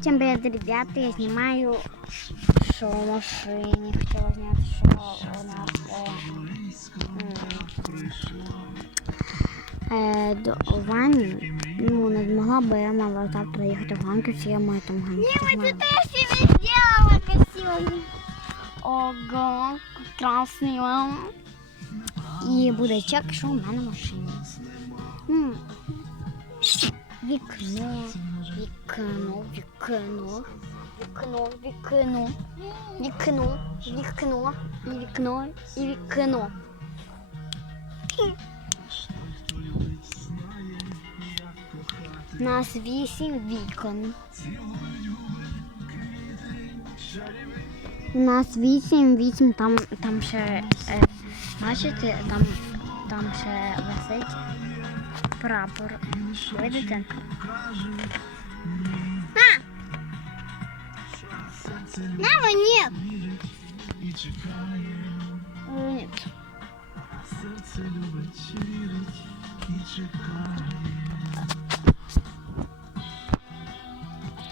Всем привет, ребята! Я снимаю шоу машине. Хотела снять шоу у нас е, до Вані. Ну, не змогла, бо я мала завтра їхати в Ганківці, я маю там Ганківці. Ты тоже себе сделала красиво. Ого, красний вам. І буде чек, що в мене в машині. М. Вікно, вікно, вікно, вікно, вікно, вікно, вікно, і вікно, і вікно. Нас вісім вікон. У нас вісім, вісім, там, там ще, е, бачите, там, там ще висить прапор. Видите? Мама, нет. О, Нет.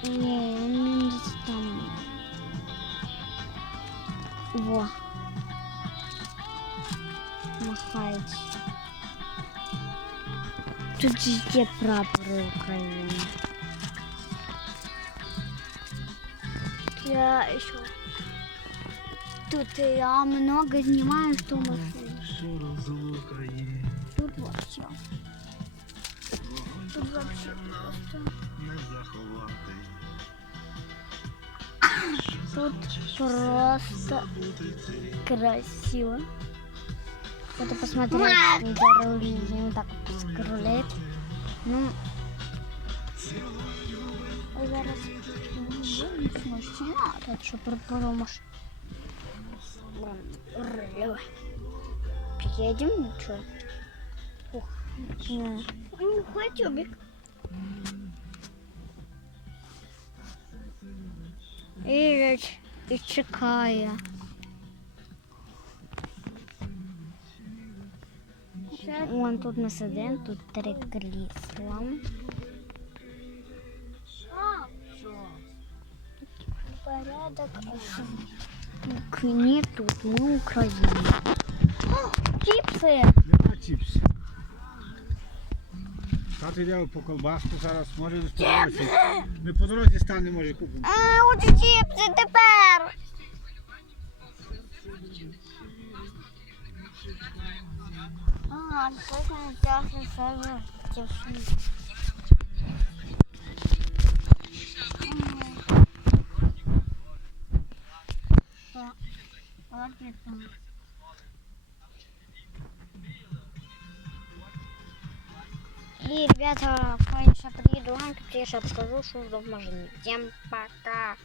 Ні, він десь там. Во. Махають. Тут везде прапори України. Я еще Тут я много снимаю, что машины. Що розвело країні, Тут вообще. Тут вообще просто. не заховати. Тут просто красиво. Это посмотреть за рулем, так скроллить. Ну, зараз ну, машина, так що пропала машина. Приедем, ну что? Ух, ну. Ну, хоть обик. І, і чекає. Вон тут нас один, тут три крісла. Порядок. Ні, тут ми Україна. О, чіпси! Нема чіпсів. Тато йде по колбаску зараз, може доставатися. Ми по дорозі стане, може купимо. А, хочу А, точно тяжко сразу чипсы. И, ребята, конечно, приеду в Ганков, я сейчас покажу, что в машине. Всем пока!